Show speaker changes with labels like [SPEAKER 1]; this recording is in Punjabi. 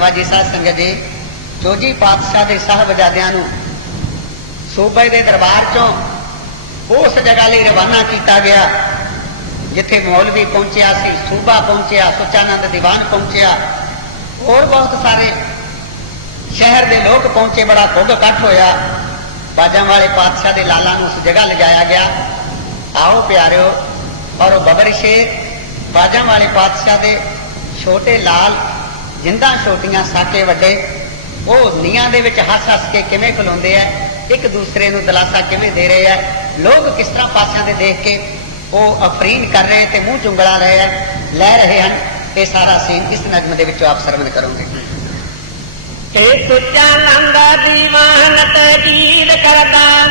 [SPEAKER 1] ਨਵਾਜੀ ਸਾਧ ਸੰਗਤ ਜੀ ਜੋਜੀ ਪਾਤਸ਼ਾਹ ਦੇ ਸਾਹਿਬਜ਼ਾਦਿਆਂ ਨੂੰ ਸੂਬੇ ਦੇ ਦਰਬਾਰ ਚੋਂ ਉਸ ਜਗ੍ਹਾ ਲਈ ਰਵਾਨਾ ਕੀਤਾ ਗਿਆ, ਜਿੱਥੇ ਮੌਲਵੀ ਪਹੁੰਚਿਆ ਸੀ, ਸੂਬਾ ਪਹੁੰਚਿਆ, ਸੁਚਾਨੰਦ ਦੀਵਾਨ ਪਹੁੰਚਿਆ। ਹੋਰ ਬਹੁਤ ਸਾਰੇ ਸ਼ਹਿਰ ਦੇ ਲੋਕ ਪਹੁੰਚੇ, ਬੜਾ ਖੁੱਗ ਇਕੱਠ ਹੋਇਆ। ਬਾਜਾਂ ਵਾਲੇ ਪਾਤਸ਼ਾਹ ਦੇ ਲਾਲਾਂ ਨੂੰ ਉਸ ਜਗ੍ਹਾ ਲਿਜਾਇਆ ਗਿਆ। ਆਓ ਪਿਆਰਿਓ, ਔਰ ਉਹ ਬਬਰ ਸ਼ੇਖ ਬਾਜਾਂ ਵਾਲੇ ਪਾਤਸ਼ਾਹ ਦੇ ਛੋਟੇ ਲਾਲ ਜਿੰਦਾਂ ਛੋਟੀਆਂ ਸਾਕੇ ਵੱਡੇ, ਉਹ ਨੀਆਂ ਦੇ ਵਿੱਚ ਹੱਸ ਹੱਸ ਕੇ ਕਿਵੇਂ ਖਲੋਂਦੇ ਆ? ਇੱਕ ਦੂਸਰੇ ਨੂੰ ਦਿਲਾਸਾ ਕਿਵੇਂ ਦੇ ਰਹੇ ਆ? ਲੋਕ ਕਿਸ ਤਰ੍ਹਾਂ ਪਾਸਿਆਂ ਦੇ ਦੇਖ ਕੇ ਉਹ ਅਫਰੀਨ ਕਰ ਰਹੇ ਤੇ ਮੂੰਹ ਚੁੰਗਲਾ ਰਹੇ ਆ ਲੈ ਰਹੇ ਹਨ? ਇਹ ਸਾਰਾ ਸੀਨ ਇਸ ਨਗਮ ਦੇ ਵਿੱਚੋਂ ਆਪ ਸਰਵਣ ਕਰੋਗੇ।
[SPEAKER 2] ਇਹ ਸੁੱਚਾ ਨੰਦਾ ਦੀਵਾਨ ਤੇ ਗੀਤ ਕਰਦਾ।